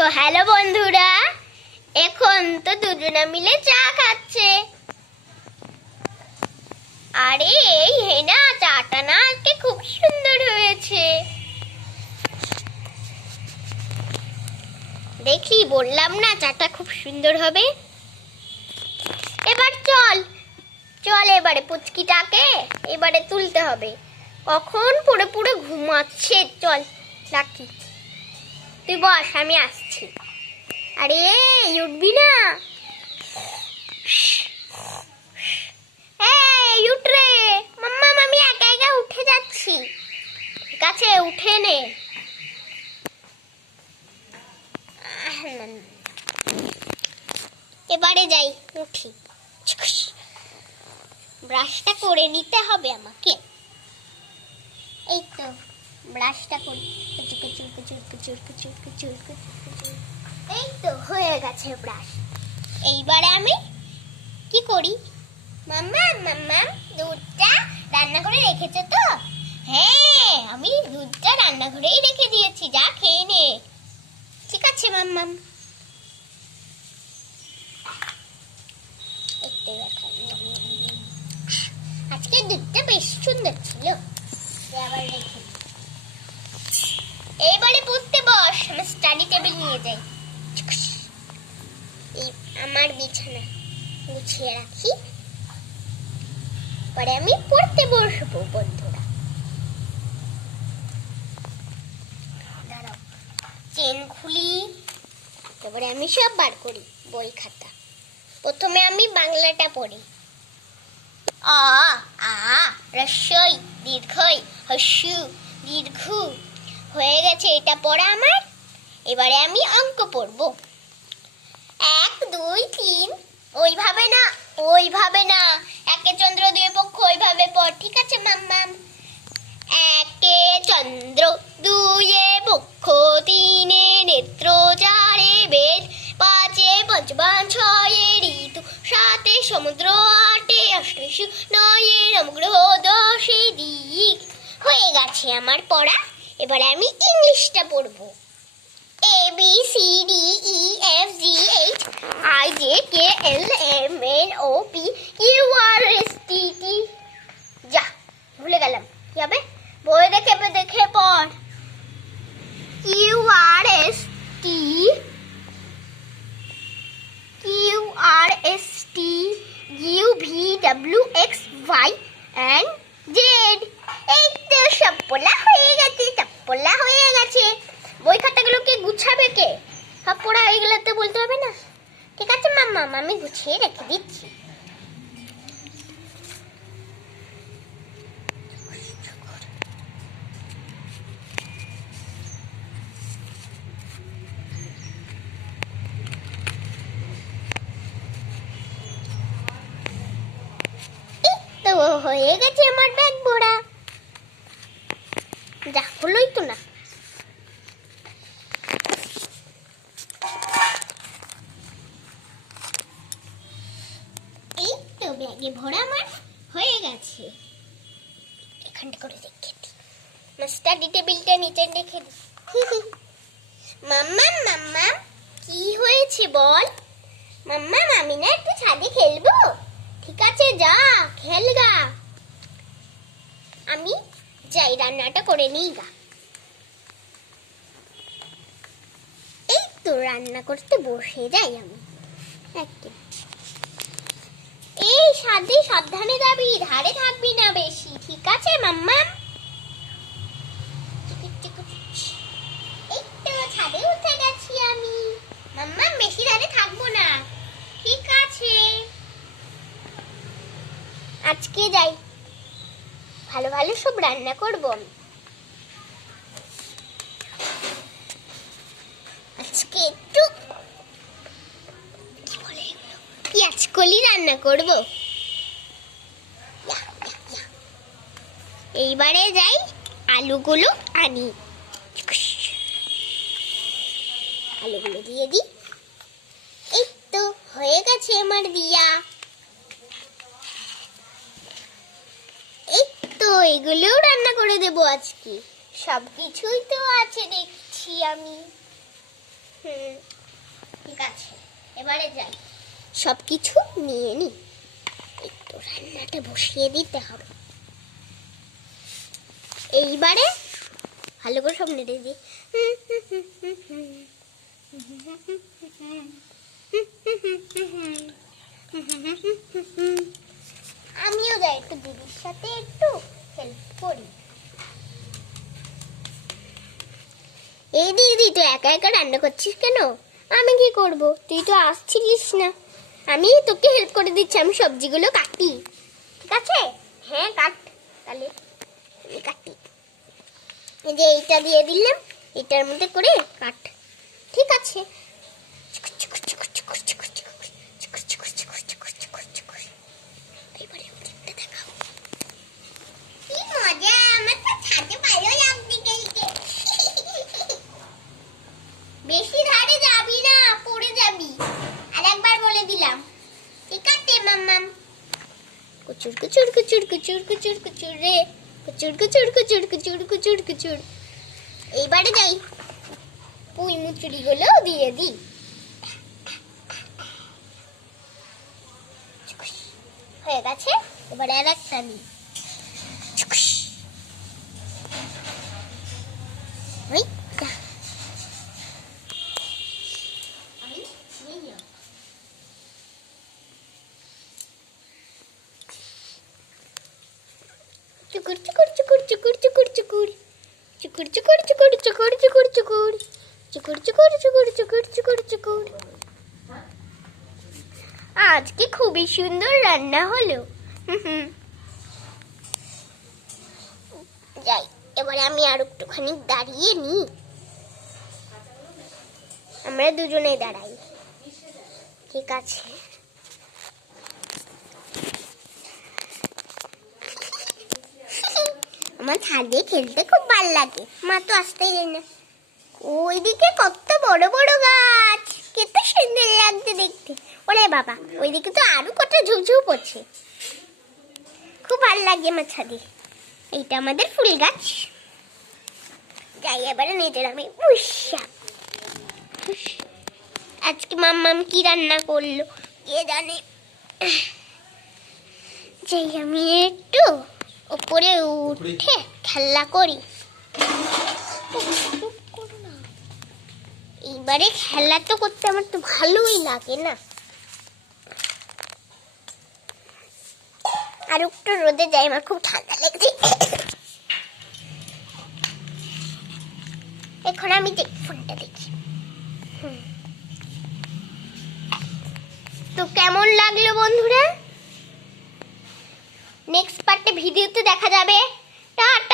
তো হ্যালো বন্ধুরা, এখন তো দুজনা মিলে চা খাচ্ছে। আরে এই হেনা, চাটা না আজকে খুব সুন্দর হয়েছে। দেখি বললাম না চাটা খুব সুন্দর হবে। এবার চল চল, এবারে পুচকিটাকে এবারে তুলতে হবে। কখন পড়ে পড়ে ঘুমাচ্ছে, চল ডাকি। তুই বস, আমি আসছি। আরে উঠবি না? এই উঠ রে মাম্মা, আমি একা একা উঠে যাচ্ছি। ঠিক আছে, উঠে নে। এবারে যাই, উঠি। ব্রাশটা করে নিতে হবে আমাকে। এই তো ব্রাশটা করি। এই তো হয়ে গেছে ব্রাশ। এইবারে আমি কি করি? মাম্মা মাম্মা, দুধটা রান্না করে রেখেছো তো? হ্যাঁ, আমি দুধটা রান্নাঘরেই রেখে দিয়েছি, যা খেয়ে নে। ঠিক আছে মাম্মাম। আজকে দুধটা বেশ সুন্দর ছিল। আবার রেখে এইবারে পড়তে বস, আমি স্টাডি টেবিল নিয়ে যাই। আমার বিছানা গুছিয়ে রাখি, পরে আমি পড়তে বসবো বন্ধুরা। দাঁড়াও, চেন খুলি, তারপরে আমি সব বার করি বই খাতা। প্রথমে আমি বাংলাটা পড়ি। আ আ রস্যই দীর্ঘই হস্যু দীর্ঘ। হয়ে গেছে এটা পড়া আমার। এবারে আমি অঙ্ক পড়বো। 1 2 3, ওইভাবে না, ওইভাবে না। একে চন্দ্র দুয়ে পক্ষ, ওইভাবে পড়। ঠিক আছে মাম্মাম? একে চন্দ্র, দুয়ে পক্ষ, তিনে নেত্র, চারে বেদ, পাঁচে পঞ্চবান, ছয়ে ঋতু, সাতে সমুদ্র, আটে অষ্টশু, নয়ে নবগ্রহ, দশে দিক। হয়ে গেছে আমার পড়া। এবারে আমি ইংলিশটা পড়বো। A B C D E F G H I J K L M N O P Q R S T T। যা ভুলে গেলাম, কি হবে? বই দেখে দেখে পড়। Q R S T U V W X Y and Z। এই তো সব পড়া হয়ে গেছে, সব পড়া হয়ে গেছে। বই খাতাগুলোকে গুছাবে কে? সব পড়া হয়ে গেলে তো বলতে হবে না। ঠিক আছে মাম্মা, আমি গুছিয়ে রেখে দিচ্ছি। তো হয়ে গেছে আমার ব্যাগ ভরা। যা হলোই তো না। এই তো ব্যাগে ভরা আমার হয়ে গেছে। এখানটা করে রেখে দিই, স্টাডি টেবিলটা নিচে রেখে দিই। মাম্মা মাম্মা, কি হয়েছে বল? মাম্মা, আমি না একটু ছাদে খেলবো। ঠিক আছে, যা খেলগা। আমি যাই, রান্নাটা করে নিই গা। এই তো রান্না করতে বসে যাই আমি। এই সাথে সাবধানে যাবি, ধারে থাকবি না বেশি। ঠিক আছে মাম্মা? এই তো ছাদে উঠে গেছি আমি। মাম্মা, বেশি ধারে থাকবো না। ঠিক আছে, আজকে যাই, ভালো ভালো সব রান্না করবো আমি। আজকে একটু পেঁয়াজ কলি রান্না করবো। এইবারে যাই, আলুগুলো আনি। আলুগুলো দিয়ে দিই। এই তো হয়ে গেছে আমার দিয়া। এই তো এগুলোও রান্না করে দেবো আজকে। সবকিছুই তো আছে দেখছি আমি। ঠিক আছে, এবারে যাই, সব কিছু নিয়ে নি। একটু রান্নাটা বসিয়ে দিতে হবে। এইবারে ভালো করে সব নেড়ে দিই। আমিও যাই একটু দিদির সাথে একটু হেল্প করি। এই দিদি, তুই একা একা রান্না করছিস কেন? আমি কি করব, তুই তো আসছিলিস না। আমি তোকে হেল্প করে দিচ্ছি, আমি সবজিগুলো কাটি। ঠিক আছে? হ্যাঁ কাট, তাহলে আমি কাটি। এই যে এইটা দিয়ে দিলাম, এটার মধ্যে করে কাট। ঠিক আছে। এবারে ওদিকটা দেখাও। কি মজা, আমার তো ছাদে ভালো লাগছে খেলতে। বেশি ধারে যাবি না, পড়ে যাবি। আর একবার বলে দিলাম, ঠিক আছে মাম্মাম? কুচুর কুচুর কুচুর কুচুর কুচুর কুচুর রে, কুচুর কুচুর কুচুর কুচুর কুচুর কুচুর। এইবারে যাই, পুঁই মুচুরি গুলো দিয়ে দিই। হয়ে গেছে, এবারে আর একটা দিই। চুকুর চুকুর চুকুর চুকুর চুকুর চুকুর চুকুর চুকুর চুকুর চুকুর চুকুর চুকুর চুকুর চুকুর চুকুর চুকুর চুকুর চুকুর। আজকে খুবই সুন্দর রান্না হলো। যাই, এবারে আমি আর একটুখানি দাঁড়িয়ে নি। আমরা দুজনেই দাঁড়াই। ঠিক আছে। আমার ছাদে খেলতে খুব ভালো লাগে, মা তো আসতেই যায় না। ওইদিকে কত বড় বড় গাছ, কত সুন্দর লাগছে দেখতে। ওরে বাবা, ওইদিকে তো আরো কত ঝুলঝুল পড়ছে। খুব ভালো লাগে আমার ছাদে। এইটা আমাদের ফুল গাছ। যাই, এবারে নিচে আমি আজকে মাম্মাম কি রান্না করলো কে জানে। যাই, আমি একটু উপরে উঠে খেলা করি। এইবারে খেলা তো করতে আমার তো ভালোই লাগে না। আর একটু রোদে যাই, আমার খুব ঠান্ডা লাগছে। এখন আমি ফোনটা দেখি। তো কেমন লাগলো বন্ধুরা? নেক্সট পার্টে ভিডিওতে দেখা যাবে। টাটা।